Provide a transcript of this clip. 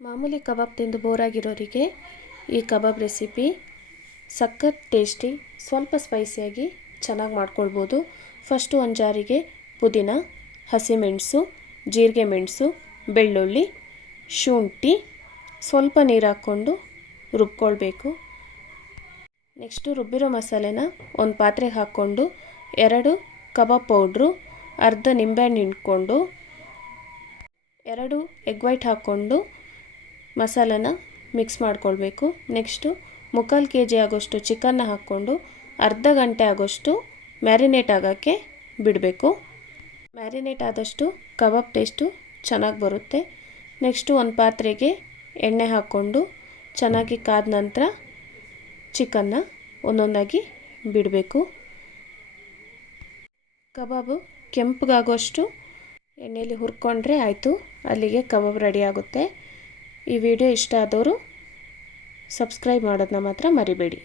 ಮಾಮೂಲಿ ಕಬಾಬ್ ತಿಂದು ಬೋರಾಗಿರೋರಿಗೆ ಈ ಕಬಾಬ್ ರೆಸಿಪಿ ಸಖತ್ ಟೇಸ್ಟಿ, ಸ್ವಲ್ಪ ಸ್ಪೈಸಿಯಾಗಿ ಚೆನ್ನಾಗಿ ಮಾಡ್ಕೊಳ್ಬೋದು. ಫಸ್ಟು ಒಂದು ಜಾರಿಗೆ ಪುದೀನ, ಹಸಿಮೆಣಸು, ಜೀರಿಗೆ ಮೆಣಸು, ಬೆಳ್ಳುಳ್ಳಿ, ಶುಂಠಿ, ಸ್ವಲ್ಪ ನೀರು ಹಾಕ್ಕೊಂಡು ರುಬ್ಕೊಳ್ಬೇಕು. ನೆಕ್ಸ್ಟು ರುಬ್ಬಿರೋ ಮಸಾಲೆನ ಒಂದು ಪಾತ್ರೆಗೆ ಹಾಕ್ಕೊಂಡು 2 ಕಬಾಬ್ ಪೌಡ್ರು, ಅರ್ಧ ನಿಂಬೆಹಣ್ಣು ಹಿಂಡ್ಕೊಂಡು 2 ಎಗ್ ವೈಟ್ ಹಾಕ್ಕೊಂಡು ಮಸಾಲೆನ ಮಿಕ್ಸ್ ಮಾಡ್ಕೊಳ್ಬೇಕು. ನೆಕ್ಸ್ಟು 3/4 kg ಆಗೋಷ್ಟು ಚಿಕನ್ನ ಹಾಕ್ಕೊಂಡು ಅರ್ಧ ಗಂಟೆ ಆಗೋಷ್ಟು ಮ್ಯಾರಿನೇಟ್ ಆಗೋಕ್ಕೆ ಬಿಡಬೇಕು. ಮ್ಯಾರಿನೇಟ್ ಆದಷ್ಟು ಕಬಾಬ್ ಟೇಸ್ಟು ಚೆನ್ನಾಗಿ ಬರುತ್ತೆ. ನೆಕ್ಸ್ಟು ಒಂದು ಪಾತ್ರೆಗೆ ಎಣ್ಣೆ ಹಾಕ್ಕೊಂಡು ಚೆನ್ನಾಗಿ ಕಾದ ನಂತರ ಚಿಕನ್ನ ಒಂದೊಂದಾಗಿ ಬಿಡಬೇಕು. ಕಬಾಬು ಕೆಂಪಗಾಗೋಷ್ಟು ಎಣ್ಣೆಯಲ್ಲಿ ಹುರ್ಕೊಂಡ್ರೆ ಆಯಿತು, ಅಲ್ಲಿಗೆ ಕಬಾಬ್ ರೆಡಿ ಆಗುತ್ತೆ. ಈ ವಿಡಿಯೋ ಇಷ್ಟ ಆದವರು ಸಬ್ಸ್ಕ್ರೈಬ್ ಮಾಡೋದನ್ನ ಮಾತ್ರ ಮರಿಬೇಡಿ.